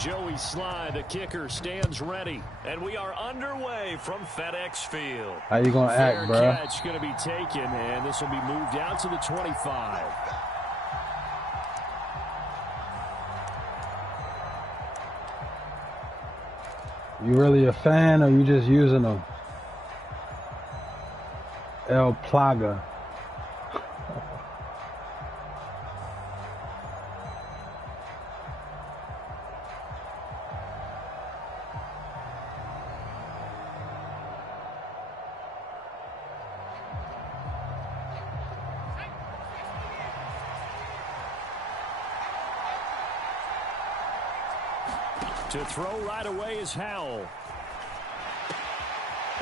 Joey Sly, the kicker, stands ready. And we are underway from FedEx Field. How you going to act, bro? Fair catch going to be taken, and this will be moved out to the 25. You really a fan, or you just using them? El Plaga. To throw right away is Howell.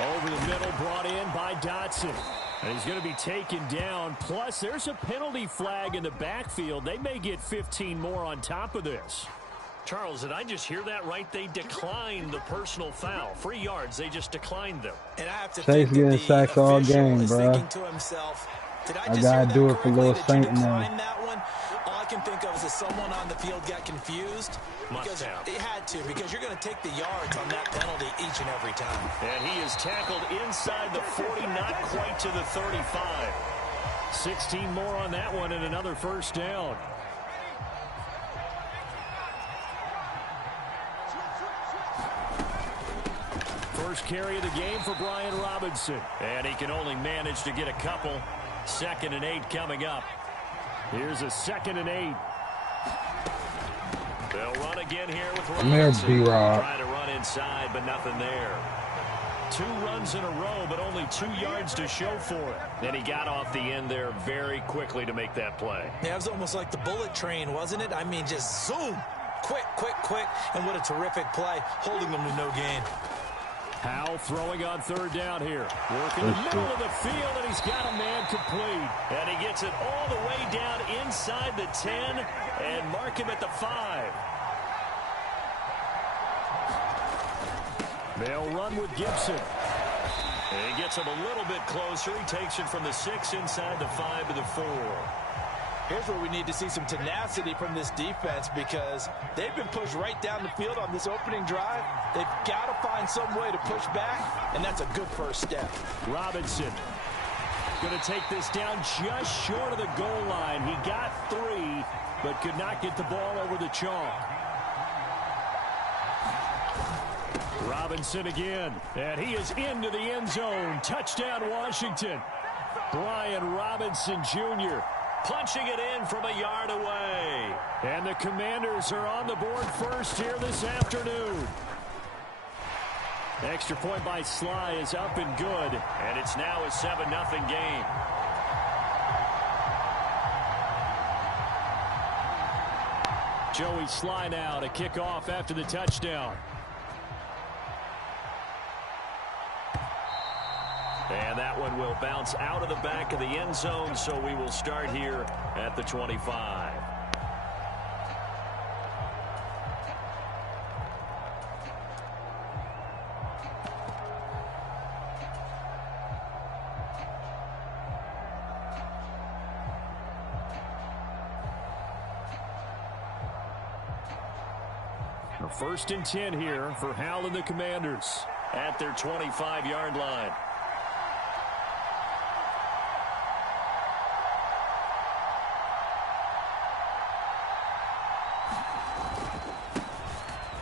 Over the middle, brought in by Dotson. And he's going to be taken down. Plus, there's a penalty flag in the backfield. They may get 15 more on top of this. Charles, did I just hear that right? They declined the personal foul. 3 yards, they just declined them. And I have to Saints think getting sacks all game, bro. To himself, I gotta do it for little Saint now. That one? All I can think of is that someone on the field got confused. Must have. It had to, because you're going to take the yards on that penalty each and every time. And he is tackled inside the 40, not quite to the 35. 16 more on that one and another first down. First carry of the game for Brian Robinson. And he can only manage to get a couple. 2nd and 8 coming up. Here's a 2nd and 8. They'll run again here with Robinson. Trying to run inside, but nothing there. 2 runs in a row, but only 2 yards to show for it. And he got off the end there very quickly to make that play. Yeah, it was almost like the bullet train, wasn't it? I mean, just zoom. Quick, quick, quick. And what a terrific play, holding them to no gain. Howell throwing on 3rd down here. Working the middle of the field, and he's got a man complete. And he gets it all the way down inside the 10 and mark him at the 5. They'll run with Gibson. And he gets him a little bit closer. He takes it from the 6 inside the 5 to the 4. Here's where we need to see some tenacity from this defense, because they've been pushed right down the field on this opening drive. They've got to find some way to push back, and that's a good first step. Robinson going to take this down just short of the goal line. He got 3, but could not get the ball over the chalk. Robinson again, and he is into the end zone. Touchdown, Washington. Brian Robinson Jr. punching it in from a yard away. And the Commanders are on the board first here this afternoon. Extra point by Sly is up and good, and it's now a 7-0 game. Joey Sly now to kick off after the touchdown. And that one will bounce out of the back of the end zone, so we will start here at the 25. A 1st and 10 here for Howell and the Commanders at their 25-yard line.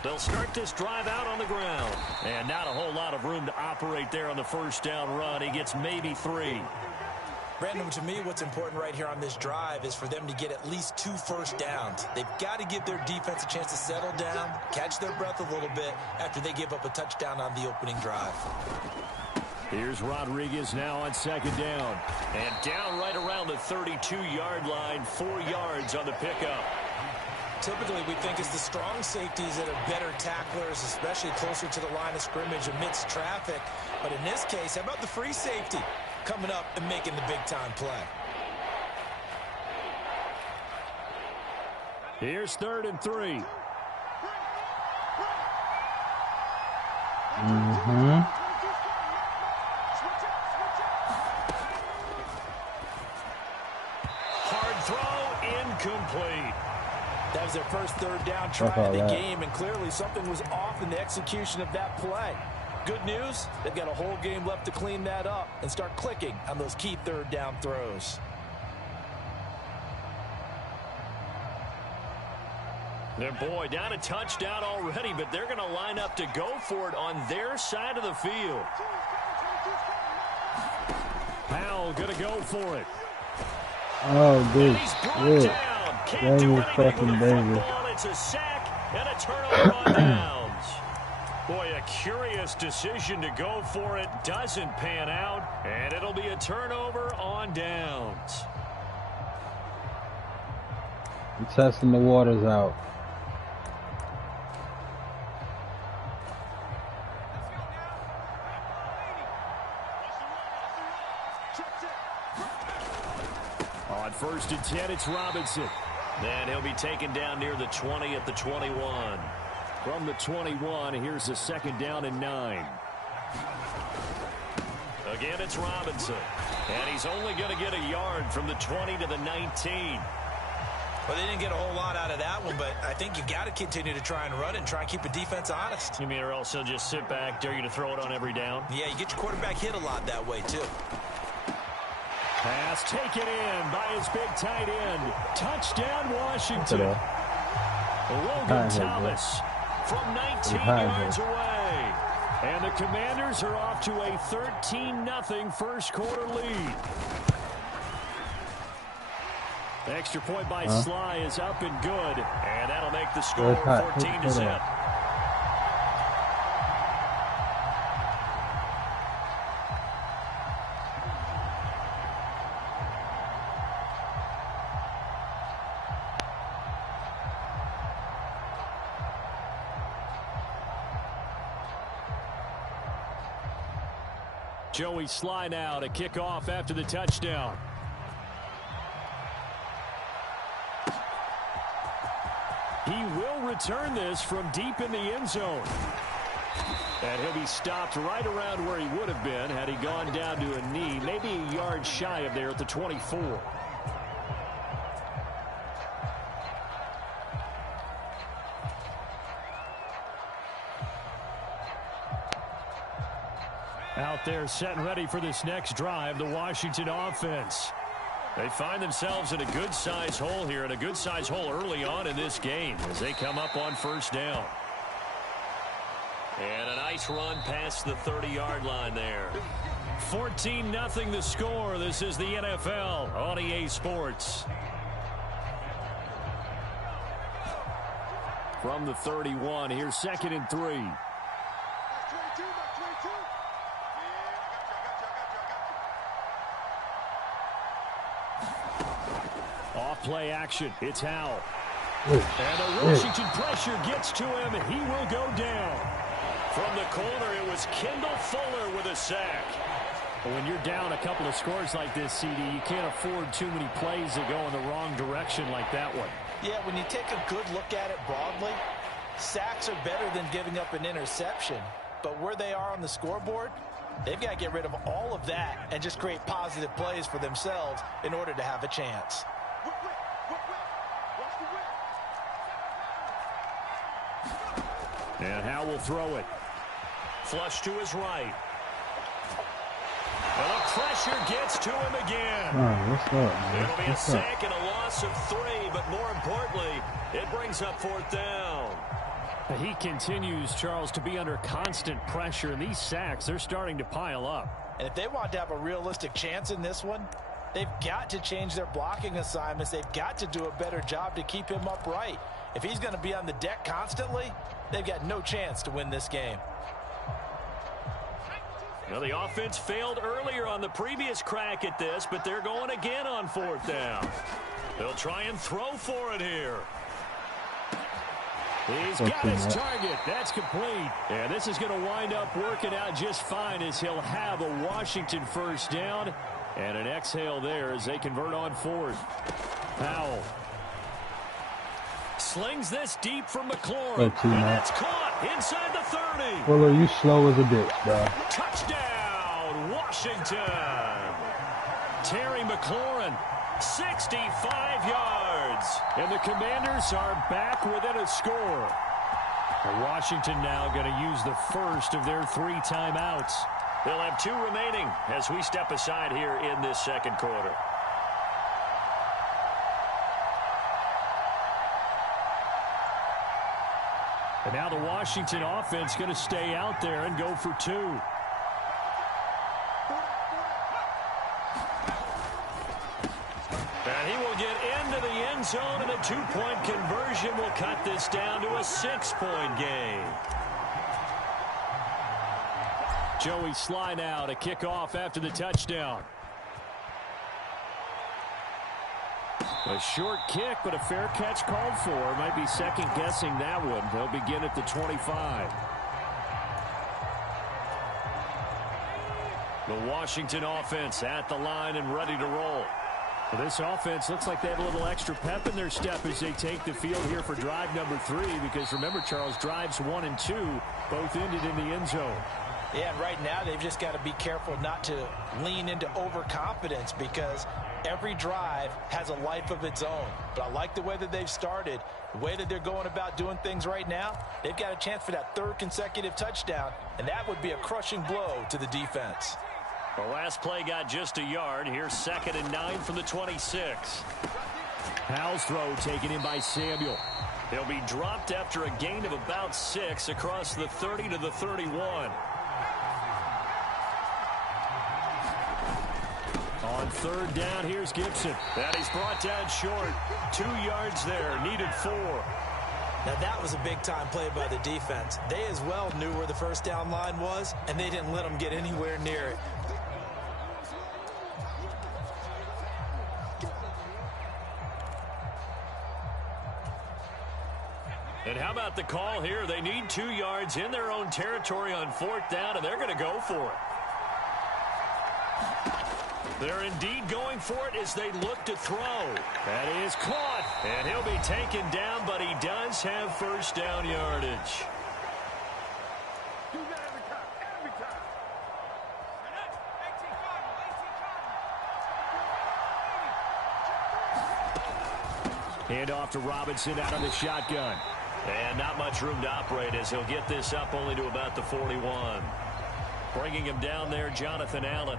They'll start this drive out on the ground. And not a whole lot of room to operate there on the first down run. He gets maybe 3. Brandon, to me, what's important right here on this drive is for them to get at least 2 first downs. They've got to give their defense a chance to settle down, catch their breath a little bit after they give up a touchdown on the opening drive. Here's Rodriguez now on 2nd down. And down right around the 32-yard line, 4 yards on the pickup. Typically, we think it's the strong safeties that are better tacklers, especially closer to the line of scrimmage amidst traffic. But in this case, how about the free safety coming up and making the big-time play? Here's 3rd and 3. Hard throw, incomplete. That was their that first third down try of the game, and clearly something was off in the execution of that play. Good news, they've got a whole game left to clean that up and start clicking on those key third down throws. Their boy down a touchdown already, but they're going to line up to go for it on their side of the field. Powell going to go for it. Oh, dude. Can't do anything with the football. It's a sack and a turnover on downs. Boy, a curious decision to go for it. Doesn't pan out, and it'll be a turnover on downs. You're testing the waters out. On 1st and 10, it's Robinson. And he'll be taken down near the 20 at the 21. From the 21, here's a 2nd down and 9. Again, it's Robinson. And he's only going to get a yard from the 20 to the 19. Well, they didn't get a whole lot out of that one, but I think you got to continue to try and run it and try and keep the defense honest. You mean, or else he'll just sit back, dare you to throw it on every down? Yeah, you get your quarterback hit a lot that way, too. Pass taken in by his big tight end. Touchdown, Washington. Logan Thomas from 19 yards away. And the Commanders are off to a 13-0 first quarter lead. The extra point by Sly is up and good. And that'll make the score 14-0. Joey Sly now to kick off after the touchdown. He will return this from deep in the end zone. And he'll be stopped right around where he would have been had he gone down to a knee, maybe a yard shy of there at the 24. Out there set and ready for this next drive, the Washington offense. They find themselves in a good-sized hole here, and a good-sized hole early on in this game as they come up on 1st down. And a nice run past the 30-yard line there. 14-0 the score. This is the NFL on EA Sports. From the 31, here's 2nd and 3. Play action. It's Howell. And the Washington pressure gets to him. He will go down. From the corner, it was Kendall Fuller with a sack. When you're down a couple of scores like this, CD, you can't afford too many plays that go in the wrong direction like that one. Yeah, when you take a good look at it broadly, sacks are better than giving up an interception. But where they are on the scoreboard, they've got to get rid of all of that and just create positive plays for themselves in order to have a chance. And Howell will throw it. Flush to his right. Well, the pressure gets to him again. What's up, man? It'll be a sack and a loss of 3, but more importantly, it brings up 4th down. He continues, Charles, to be under constant pressure, and these sacks, they're starting to pile up. And if they want to have a realistic chance in this one, they've got to change their blocking assignments. They've got to do a better job to keep him upright. If he's going to be on the deck constantly, they've got no chance to win this game. Well, the offense failed earlier on the previous crack at this, but they're going again on 4th down. They'll try and throw for it here. He's got his target. That's complete. And this is going to wind up working out just fine as he'll have a Washington 1st down. And an exhale there as they convert on 4th. Powell slings this deep from McLaurin. And that's caught inside the 30. Well, you slow as a bitch, bro. Touchdown, Washington. Terry McLaurin, 65 yards. yards. And the Commanders are back within a score. Washington now going to use the first of their 3 timeouts. They'll have 2 remaining as we step aside here in this second quarter. And now the Washington offense going to stay out there and go for 2. And he will get into the end zone, and a 2-point conversion will cut this down to a 6-point game. Joey Sly now to kick off after the touchdown. A short kick, but a fair catch called for. Might be second-guessing that one. They'll begin at the 25. The Washington offense at the line and ready to roll. Well, this offense looks like they have a little extra pep in their step as they take the field here for drive number 3. Because remember, Charles, drives 1 and 2 both ended in the end zone. Yeah, and right now they've just got to be careful not to lean into overconfidence because every drive has a life of its own. But I like the way that they've started, the way that they're going about doing things right now. They've got a chance for that 3rd consecutive touchdown, and that would be a crushing blow to the defense. The last play got just a yard. Here's 2nd and 9 from the 26. Howell's throw taken in by Samuel. He'll be dropped after a gain of about 6 across the 30 to the 31. On 3rd down, here's Gibson. That is brought down short. 2 yards there, needed 4. Now that was a big-time play by the defense. They as well knew where the first down line was, and they didn't let them get anywhere near it. And how about the call here? They need 2 yards in their own territory on 4th down, and they're going to go for it. They're indeed going for it as they look to throw. That is caught, and he'll be taken down, but he does have first down yardage. Hand off to Robinson out of the shotgun. And not much room to operate as he'll get this up only to about the 41. Bringing him down there, Jonathan Allen.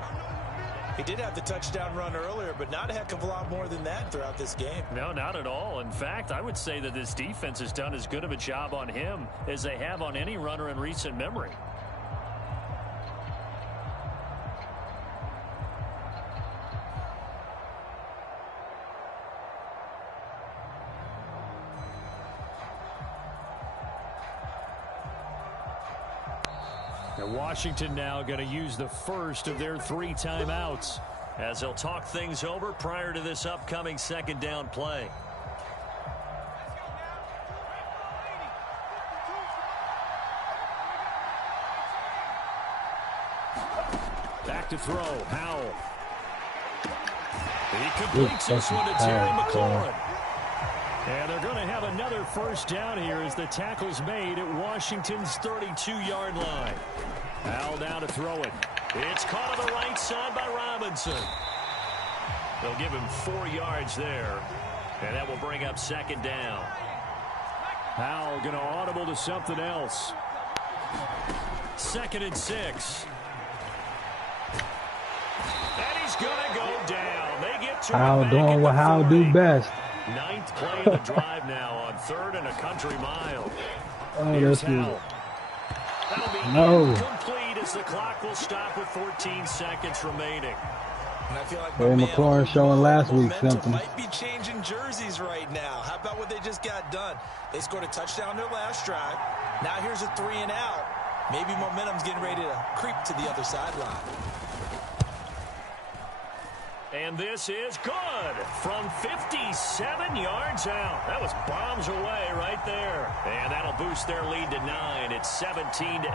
He did have the touchdown run earlier, but not a heck of a lot more than that throughout this game. No, not at all. In fact, I would say that this defense has done as good of a job on him as they have on any runner in recent memory. Washington now going to use the first of their 3 timeouts as they'll talk things over prior to this upcoming 2nd down play. Back to throw, Howell. He completes this one to Terry McLaurin. And they're going to have another first down here as the tackle's made at Washington's 32-yard line. Howell down to throw it. It's caught on the right side by Robinson. They'll give him 4 yards there, and that will bring up 2nd down. Howell going to audible to something else. 2nd and 6. And he's going to go down. They get to Howell doing what Howell do best. 9th play of the drive now on 3rd and a country mile. Oh, Here's that's good. Howell. That'll be incomplete as the clock will stop with 14 seconds remaining. And I feel like Ray McLaurin showing last week something. Might be changing jerseys right now. How about what they just got done? They scored a touchdown their last drive. Now here's a 3 and out. Maybe momentum's getting ready to creep to the other sideline. And this is good from 57 yards out. That was bombs away right there. And that'll boost their lead to 9. It's 17-8.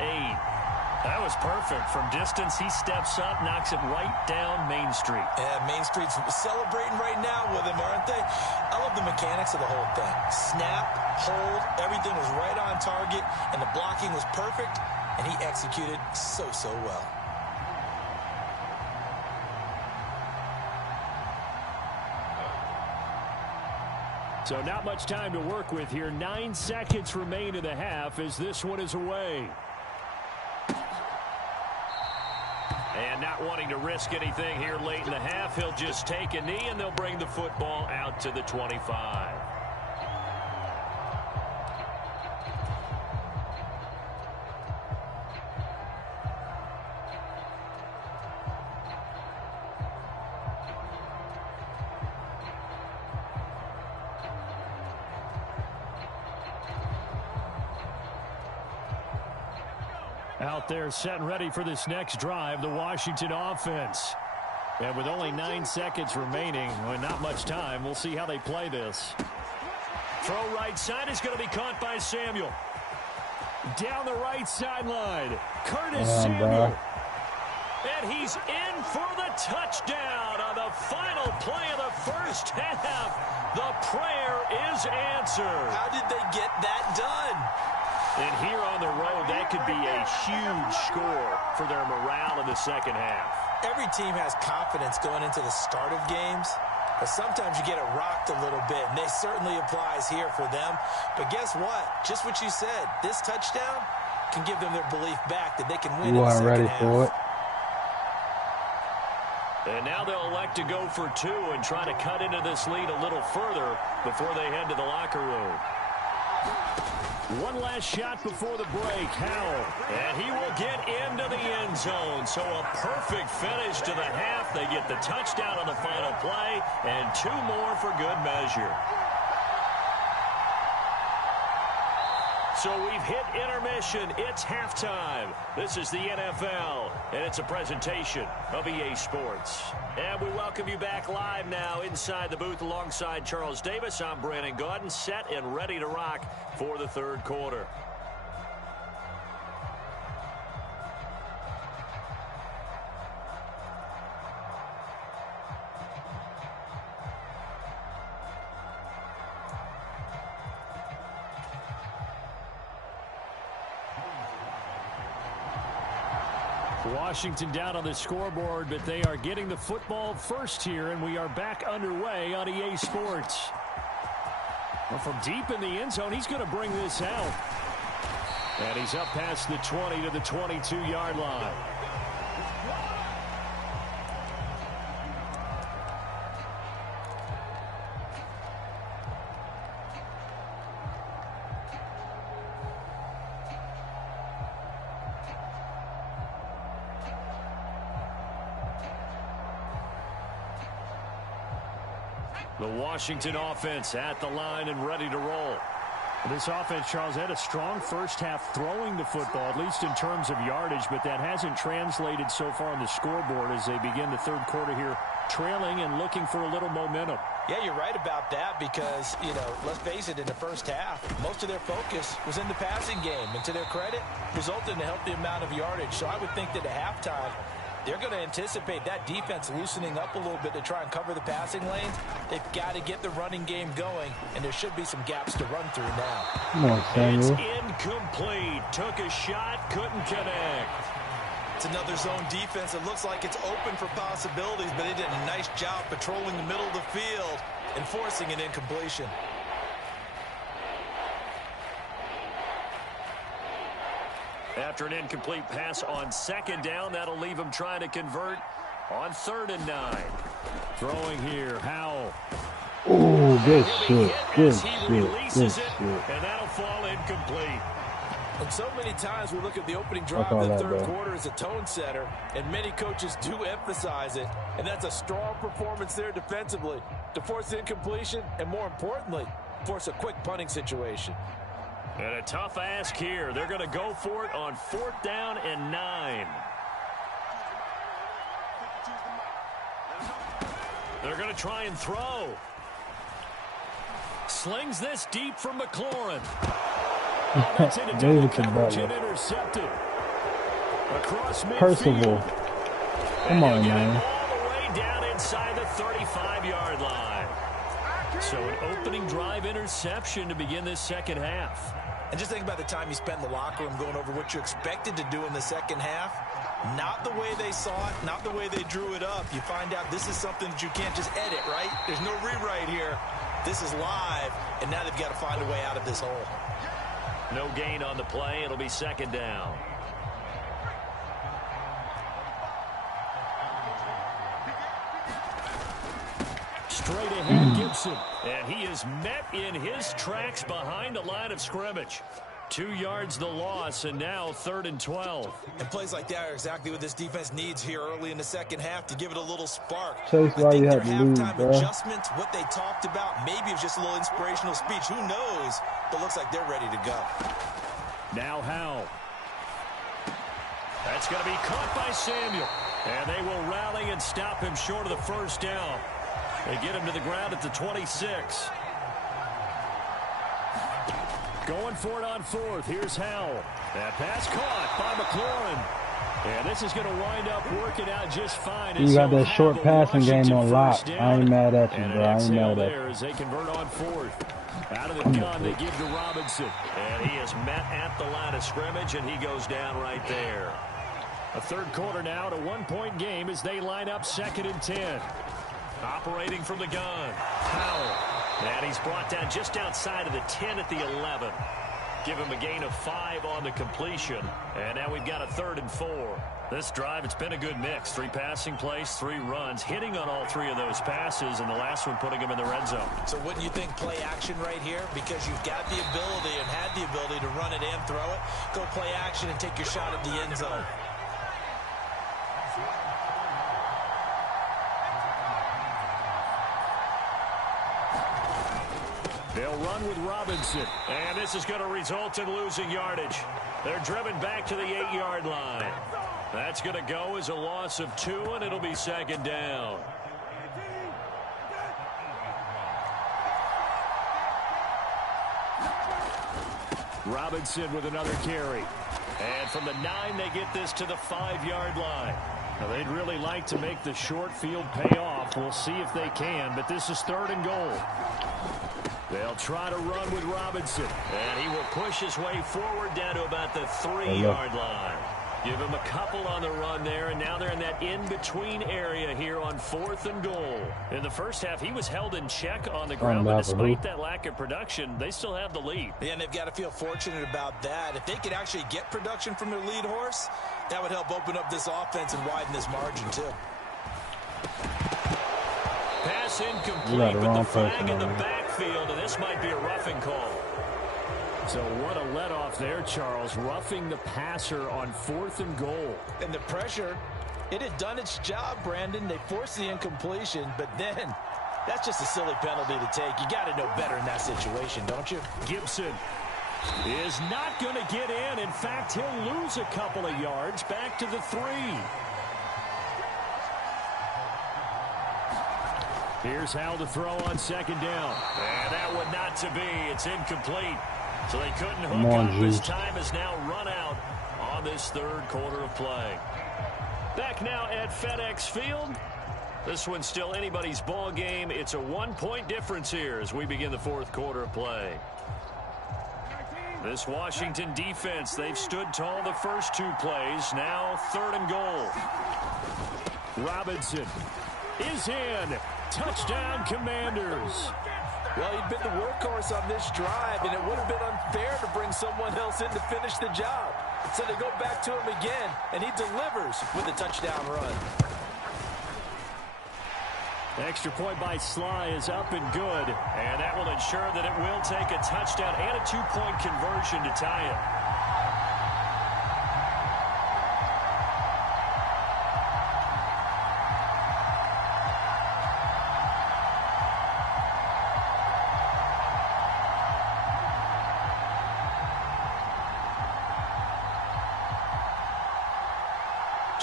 That was perfect. From distance, he steps up, knocks it right down Main Street. Yeah, Main Street's celebrating right now with him, aren't they? I love the mechanics of the whole thing. Snap, hold, everything was right on target, and the blocking was perfect, and he executed so well. So not much time to work with here. 9 seconds remain in the half as this one is away. And not wanting to risk anything here late in the half, he'll just take a knee and they'll bring the football out to the 25. Out there set and ready for this next drive, the Washington offense. And with only 9 seconds remaining, well, not much time, we'll see how they play this. Throw right side is going to be caught by Samuel. Down the right sideline, Curtis Samuel. And he's in for the touchdown on the final play of the first half. The prayer is answered. How did they get that done? And here on the road, that could be a huge score for their morale in the second half. Every team has confidence going into the start of games, but sometimes you get it rocked a little bit, and this certainly applies here for them. But guess what? Just what you said, this touchdown can give them their belief back that they can win in the second half. For it. And now they'll elect to go for 2 and try to cut into this lead a little further before they head to the locker room. One last shot before the break. Howell. And he will get into the end zone. So a perfect finish to the half. They get the touchdown on the final play. And 2 more for good measure. So we've hit intermission. It's halftime. This is the NFL, and it's a presentation of EA Sports. And we welcome you back live now inside the booth alongside Charles Davis. I'm Brandon Gaudin, set and ready to rock for the third quarter. Washington down on the scoreboard, but they are getting the football first here, and we are back underway on EA Sports. Well, from deep in the end zone, he's going to bring this out. And he's up past the 20 to the 22-yard line. The Washington offense at the line and ready to roll. This offense, Charles, had a strong first half throwing the football, at least in terms of yardage, but that hasn't translated so far on the scoreboard as they begin the third quarter here, trailing and looking for a little momentum. Yeah, you're right about that because, let's face it, in the first half, most of their focus was in the passing game. And to their credit, resulted in a healthy amount of yardage. So I would think that at halftime, they're going to anticipate that defense loosening up a little bit to try and cover the passing lanes. They've got to get the running game going, and there should be some gaps to run through now. Come on, Samuel. It's incomplete. Took a shot, couldn't connect. It's another zone defense. It looks like it's open for possibilities, but they did a nice job patrolling the middle of the field and forcing an incompletion. After an incomplete pass on second down, that'll leave him trying to convert on 3rd and 9. Throwing here, Howell. Oh, good shit. Good shit. Releases it, and that'll fall incomplete. And so many times we look at the opening drive of the third quarter as a tone setter, and many coaches do emphasize it. And that's a strong performance there defensively to force incompletion and, more importantly, force a quick punting situation. And a tough ask here. They're going to go for it on 4th down and 9. They're going to try and throw. Slings this deep from McLaurin. Oh, that's into coverage and intercepted. Across midfield. Percival. Come on, man. All the way down inside the 35-yard line. So an opening drive interception to begin this second half. And just think about the time you spent in the locker room going over what you expected to do in the second half. Not the way they saw it, not the way they drew it up. You find out this is something that you can't just edit, right? There's no rewrite here. This is live, and now they've got to find a way out of this hole. No gain on the play. It'll be second down. Straight ahead, Gibson. And he is met in his tracks behind the line of scrimmage. 2 yards the loss, and now 3rd and 12. And plays like that are exactly what this defense needs here early in the second half to give it a little spark. Chase, why you had to lose, halftime bro? Adjustments, what they talked about, maybe it was just a little inspirational speech. Who knows? But looks like they're ready to go. Now Howell. That's going to be caught by Samuel. And they will rally and stop him short of the first down. They get him to the ground at the 26. Going for it on 4th. Here's Howell. That pass caught by McLaurin. And this is going to wind up working out just fine. You got that short passing game on lock. I ain't mad at you, bro. I ain't mad at you. As they convert on 4th. Out of the gun, they give to Robinson. And he is met at the line of scrimmage, and he goes down right there. A third quarter now, at a 1-point game as they line up 2nd and 10. Operating from the gun. Howell. And he's brought down just outside of the 10 at the 11. Give him a gain of 5 on the completion. And now we've got a 3rd and 4. This drive, it's been a good mix. 3 passing plays, 3 runs, hitting on all 3 of those passes, and the last one putting him in the red zone. So wouldn't you think play action right here? Because you've got the ability and had the ability to run it and throw it. Go play action and take your shot at the end zone. They'll run with Robinson, and this is going to result in losing yardage. They're driven back to the 8-yard line. That's going to go as a loss of 2, and it'll be 2nd down. Robinson with another carry. And from the 9, they get this to the 5-yard line. Now, they'd really like to make the short field pay off. We'll see if they can, but this is 3rd and goal. They'll try to run with Robinson, and he will push his way forward down to about the 3-yard line. Give him a couple on the run there, and now they're in that in-between area here on 4th and goal. In the first half, he was held in check on the ground, but despite that lack of production, they still have the lead. Yeah, and they've got to feel fortunate about that. If they could actually get production from their lead horse, that would help open up this offense and widen this margin, too. Pass incomplete, but the flag in the backfield, and this might be a roughing call. So what a let-off there, Charles. Roughing the passer on 4th and goal. And the pressure, it had done its job, Brandon. They forced the incompletion, but then that's just a silly penalty to take. You got to know better in that situation, don't you? Gibson is not going to get in. In fact, he'll lose a couple of yards back to the 3. Here's Howell to throw on 2nd down. And that one not to be. It's incomplete. So they couldn't hook up. This time has now run out on this 3rd quarter of play. Back now at FedEx Field. This one's still anybody's ball game. It's a 1-point difference here as we begin the 4th quarter of play. This Washington defense, they've stood tall the first 2 plays. Now 3rd and goal. Robinson is in. Touchdown, Commanders. Well, he'd been the workhorse on this drive, and it would have been unfair to bring someone else in to finish the job. So they go back to him again, and he delivers with a touchdown run. Extra point by Sly is up and good, and that will ensure that it will take a touchdown and a 2-point conversion to tie it.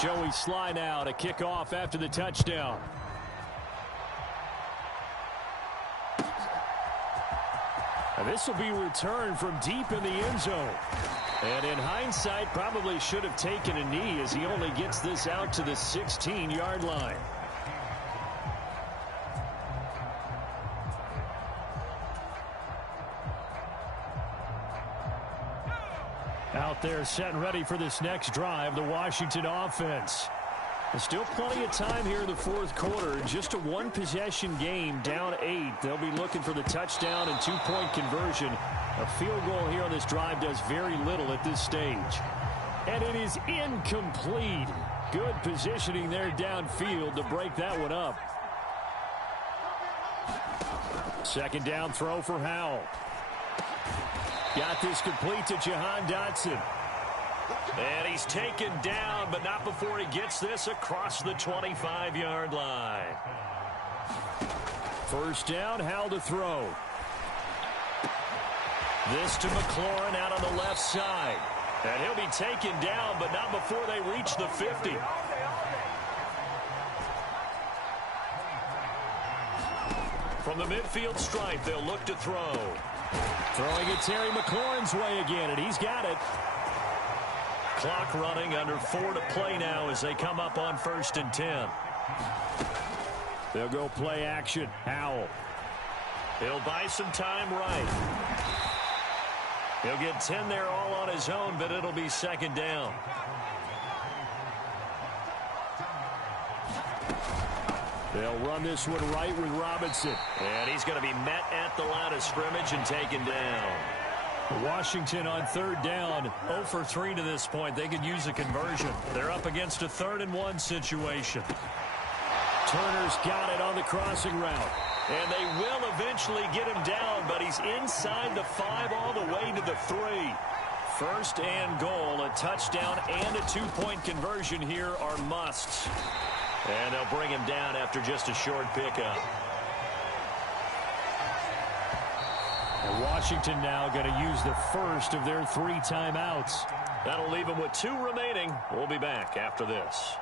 Joey Sly now to kick off after the touchdown. And this will be returned from deep in the end zone. And in hindsight, probably should have taken a knee as he only gets this out to the 16-yard line. Out there set and ready for this next drive, the Washington offense. There's still plenty of time here in the fourth quarter. Just a one-possession game, down 8. They'll be looking for the touchdown and two-point conversion. A field goal here on this drive does very little at this stage. And it is incomplete. Good positioning there downfield to break that one up. Second down throw for Howell. Got this complete to Jahan Dotson. And he's taken down, but not before he gets this across the 25-yard line. First down, Howell to throw. This to McLaurin out on the left side. And he'll be taken down, but not before they reach the 50. From the midfield stripe, they'll look to throw. Throwing it Terry McLaurin's way again, and he's got it. Clock running, under 4 to play now as they come up on 1st and 10. They'll go play action. Howell. He'll buy some time right. He'll get 10 there all on his own, but it'll be second down. They'll run this one right with Robinson. And he's going to be met at the line of scrimmage and taken down. Washington on third down, 0 for 3 to this point. They could use a conversion. They're up against a 3rd and 1 situation. Turner's got it on the crossing route. And they will eventually get him down, but he's inside the 5 all the way to the 3. First and goal, a touchdown and a two-point conversion here are musts. And they'll bring him down after just a short pickup. And Washington now going to use the first of their 3 timeouts. That'll leave them with 2 remaining. We'll be back after this.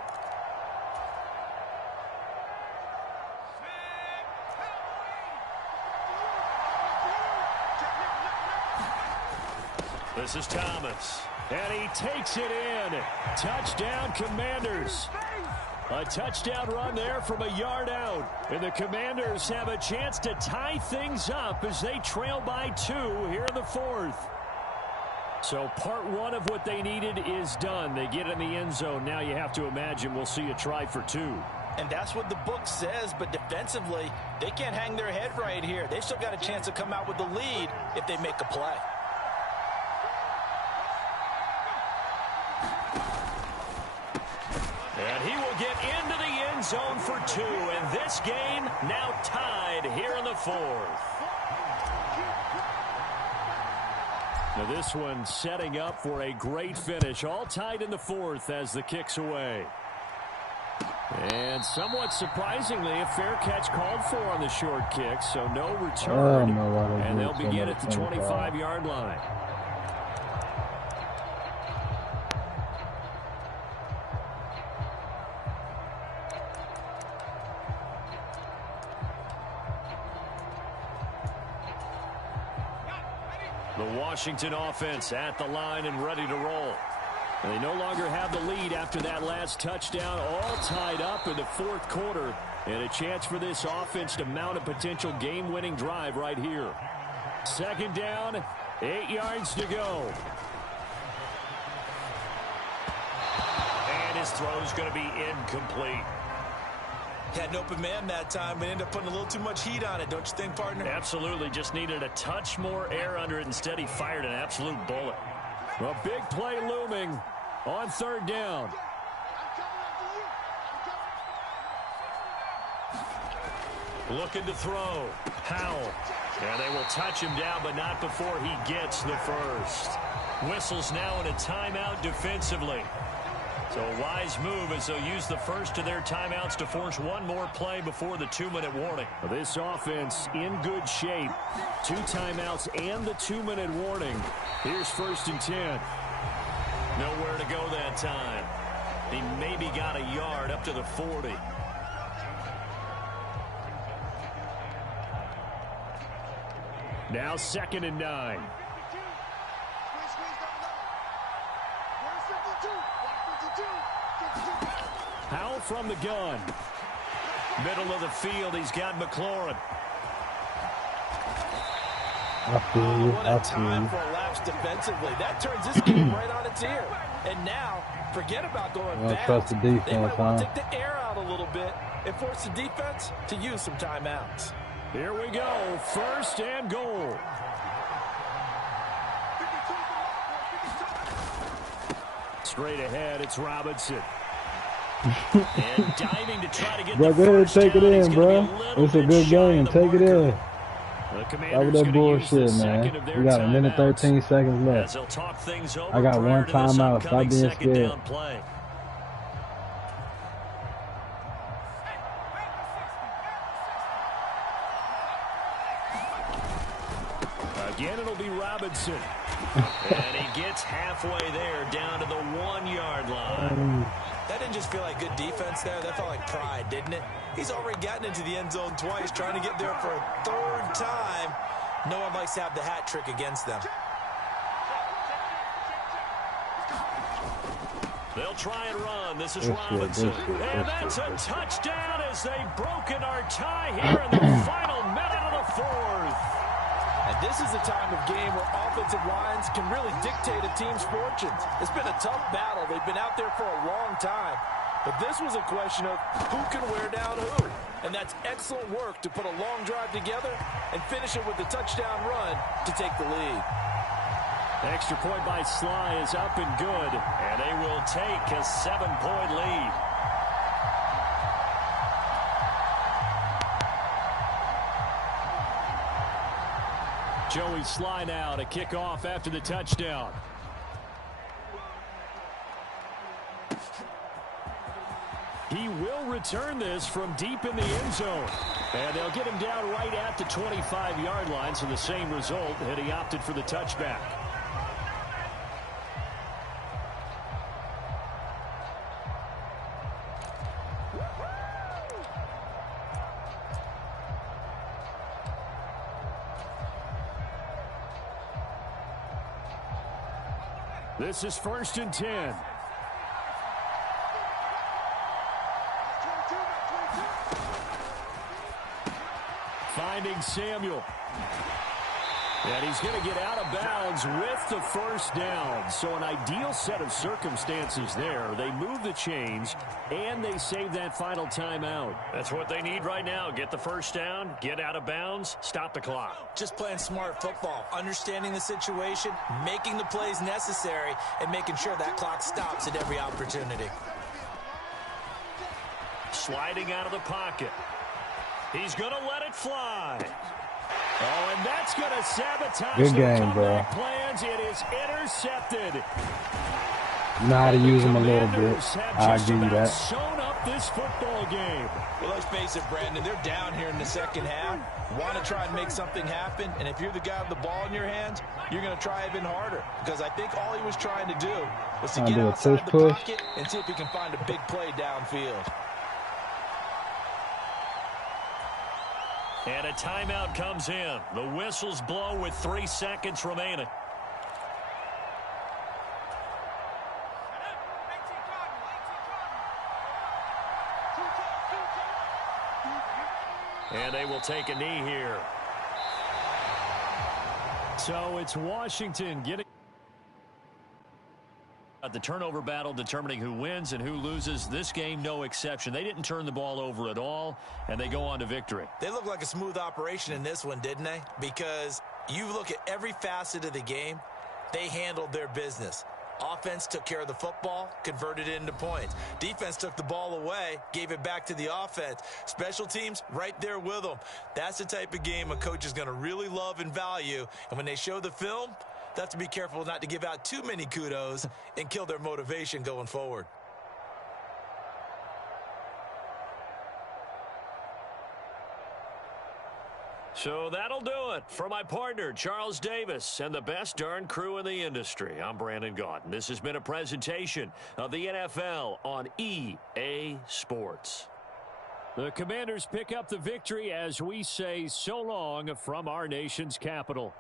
This is Thomas. And he takes it in. Touchdown, Commanders. A touchdown run there from a yard out. And the Commanders have a chance to tie things up as they trail by 2 here in the 4th. So part 1 of what they needed is done. They get in the end zone. Now you have to imagine we'll see a try for 2. And that's what the book says, but defensively, they can't hang their head right here. They've still got a chance to come out with the lead if they make a play. And he will get into the end zone for 2. And this game now tied here in the 4th. Now this one setting up for a great finish. All tied in the 4th as the kick's away. And somewhat surprisingly, a fair catch called for on the short kick. So no return. And they'll begin at the 25-yard line. The Washington offense at the line and ready to roll. And they no longer have the lead after that last touchdown, all tied up in the 4th quarter. And a chance for this offense to mount a potential game-winning drive right here. Second down, 8 yards to go. And his throw's going to be incomplete. Had an open man that time, but ended up putting a little too much heat on it, don't you think, partner? Absolutely. Just needed a touch more air under it. Instead, he fired an absolute bullet. A big play looming on third down. Looking to throw. Howell. And they will touch him down, but not before he gets the first. Whistles now in a timeout defensively. So a wise move as they'll use the first of their timeouts to force one more play before the 2-minute warning. This offense in good shape. 2 timeouts and the 2-minute warning. Here's 1st and 10. Nowhere to go that time. He maybe got a yard up to the 40. Now 2nd and 9. Howell from the gun. Middle of the field, he's got McLaurin. What a time for a lapse defensively. That turns this game right on its points here. And now, forget about going Don't fast. trust the defense, They might want to huh? take the air out a little bit and force the defense to use some timeouts. Here we go. First and goal. Straight ahead, it's Robinson. And diving to try to get Bro, the go ahead and first take it down. in, bro. It's a good game. Take it in. The Stop with Commanders that gonna use bullshit, the man. second of their We got a minute, timeouts 13 seconds as left. they'll talk things over I got prior one to this timeout. Stop upcoming being second scared. down play. Again, it'll be Robinson. And he gets halfway there, down to the 1-yard line. That didn't just feel like good defense there. That felt like pride, didn't it? He's already gotten into the end zone twice, trying to get there for a third time. No one likes to have the hat trick against them. They'll try and run. This is Robinson. And that's a touchdown as they've broken our tie here in the final minute of the fourth. And this is a time of game where offensive lines can really dictate a team's fortunes. It's been a tough battle. They've been out there for a long time. But this was a question of who can wear down who. And that's excellent work to put a long drive together and finish it with a touchdown run to take the lead. Extra point by Sly is up and good. And they will take a 7-point lead. Joey Sly now to kick off after the touchdown. He will return this from deep in the end zone. And they'll get him down right at the 25-yard line, so the same result, and he opted for the touchback. This is 1st and 10. Finding Samuel. And he's going to get out of bounds with the first down. So an ideal set of circumstances there. They move the chains, and they save that final timeout. That's what they need right now. Get the first down, get out of bounds, stop the clock. Just playing smart football, understanding the situation, making the plays necessary, and making sure that clock stops at every opportunity. Sliding out of the pocket. He's going to let it fly. Oh, and that's going to sabotage good game, bro. Plans. It is intercepted. You know how to use them a little bit. I'll give you that. Sewn up this football game. Well, let's face it, Brandon. They're down here in the second half. Want to try and make something happen. And if you're the guy with the ball in your hands, you're going to try even harder. Because I think all he was trying to do was to get outside the pocket and see if he can find a big play downfield. And a timeout comes in. The whistles blow with 3 seconds remaining. And they will take a knee here. So it's Washington getting the turnover battle, determining who wins and who loses. This game, no exception. They didn't turn the ball over at all, and they go on to victory. They look like a smooth operation in this one, didn't they? Because you look at every facet of the game, they handled their business. Offense took care of the football, converted it into points. Defense took the ball away, gave it back to the offense. Special teams, right there with them. That's the type of game a coach is going to really love and value. And when they show the film, they have to be careful not to give out too many kudos and kill their motivation going forward. So that'll do it for my partner, Charles Davis, and the best darn crew in the industry. I'm Brandon Gaudin. This has been a presentation of the NFL on EA Sports. The Commanders pick up the victory as we say so long from our nation's capital.